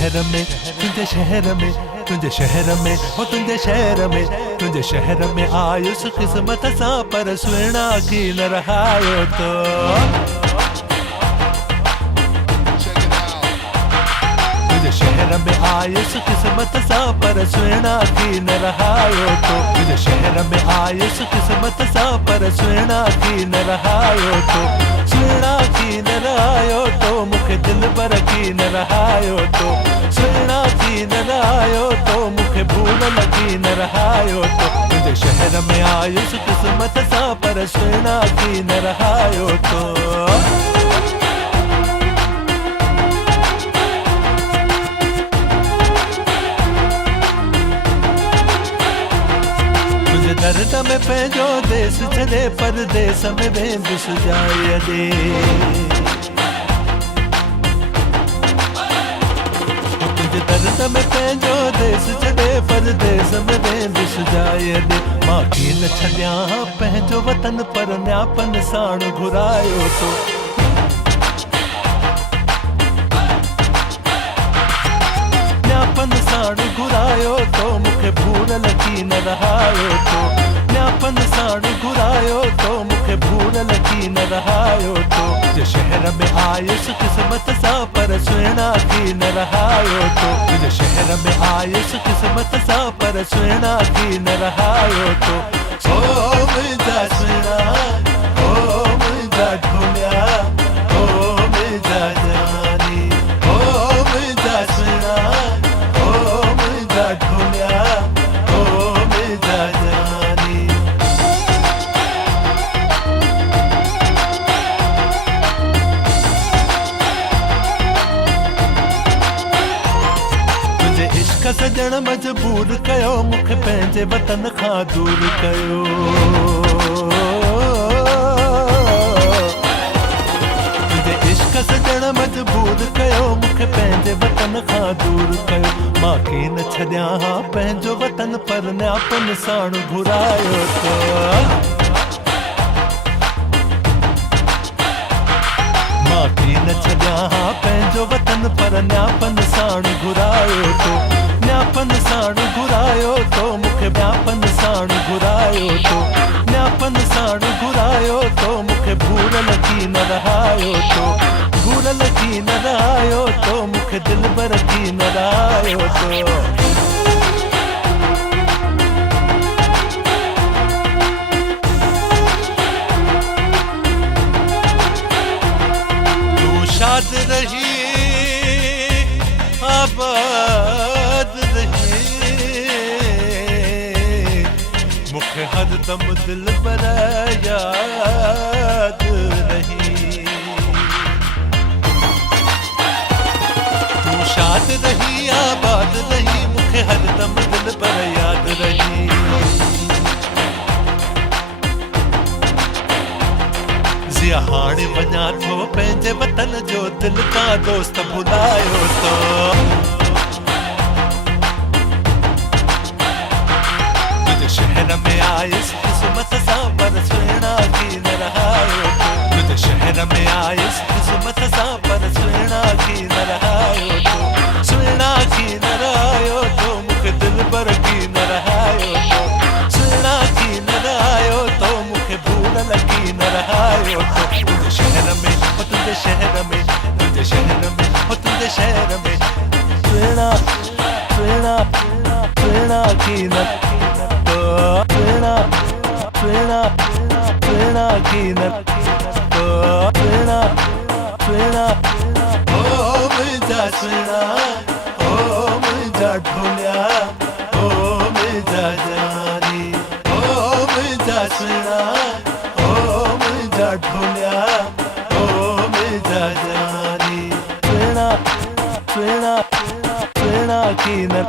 शहर में, तुझे शहर में, तुझे शहर में, हो तुझे शहर में, तुझे शहर में आयुष किस्मत सा पर सुना की न रहायो तो। तुझे शहर में आयुष किस्मत सा पर सुना की न रहायो तो। तुझे शहर में आयुष किस्मत सा पर सुना की न रहायो तो। सुना की न रहायो तो मुखे दिल बर की न रहायो तो। सुना की न रहायो तो मुखे भूल लगी न रहायो तो। तुझे शहर में आयुष किस्मत सा पर सुना की न रहायो तो। दर्द में पंहिंजो देश छॾे परदेस में वेंदुस जाए दे। तुझे दर्द में पंहिंजो देश छॾे परदेस में वेंदुस जाए दे। मां की न छॾिया पंहिंजो वतन पर न्यापन साण घुरायो तो। न्यापन साण घुरायो तो मुखे भूल लगी न रहायो तो। न्यापन साण घुरायो तो मुखे भूल लगी न रहायो तो। तुझे शहर में आयुष किस्मत सा पर सुना की न रहायो तो। तुझे शहर में आयुष किस्मत सा पर सुना की न रहायो तो। ओ मुझा सुना, ओ मुझा ढूंढिया, ओ मुझा जानी, ओ मुझा सुना, ओ मुझा ढूंढिया, ओ मुझा जानी। तुझे इश्क सजण मजबूर कयो मुखे पंहिंजे वतन खां दूर कयो। तुझे इश्क सजण मजबूर कयो मुखे पंहिंजे वतन खां दूर कयो। मां की न छॾिया पंहिंजो वतन पर न्यापन साण घुरायो तो। मां की न छॾिया पंहिंजो वतन पर न्यापन साण घुरायो तो। न्यापन साण घुरायो तो मुखे न्यापन साण घुरायो तो। न्यापन साण घुरायो तो मुखे भूल लगी न रहायो तो। भूल लगी न रहायो तो मुखे दिल बर की न रहायो तो। शाद रही आबाद रही मुखे हर दम दिल बर याद रही। तू शाद रही आबाद रही मुखे हर दम दिल बर याद रही। जिया हाणे वञा थो पंहिंजे वतन जो दिल का दोस्त भुलायो तो। तुझे शहर में आयुस किस्मत सा पर सुना की न रहायो तो। तुझे शहर में आयुस किस्मत सा पर सुना की न रहायो तो। सुना की न रहायो तो मुखे दिल बर की न रहायो तो। सुना की न रहायो तो मुखे भूल लगी न रहायो तो। तुझे शहर में, हो तुझे शहर में, तुझे शहर में, हो तुझे शहर में सुना सुना सुना की न तो। सुना सुना सुना की न तो। सुना सुना ओ मुझा सुना, ओ मुझा ढूंढिया, ओ मुझा जानी, ओ मुझा सुना, ओ मुझा ढूंढिया, ओ मुझा जानी। सुना सुना सुना की न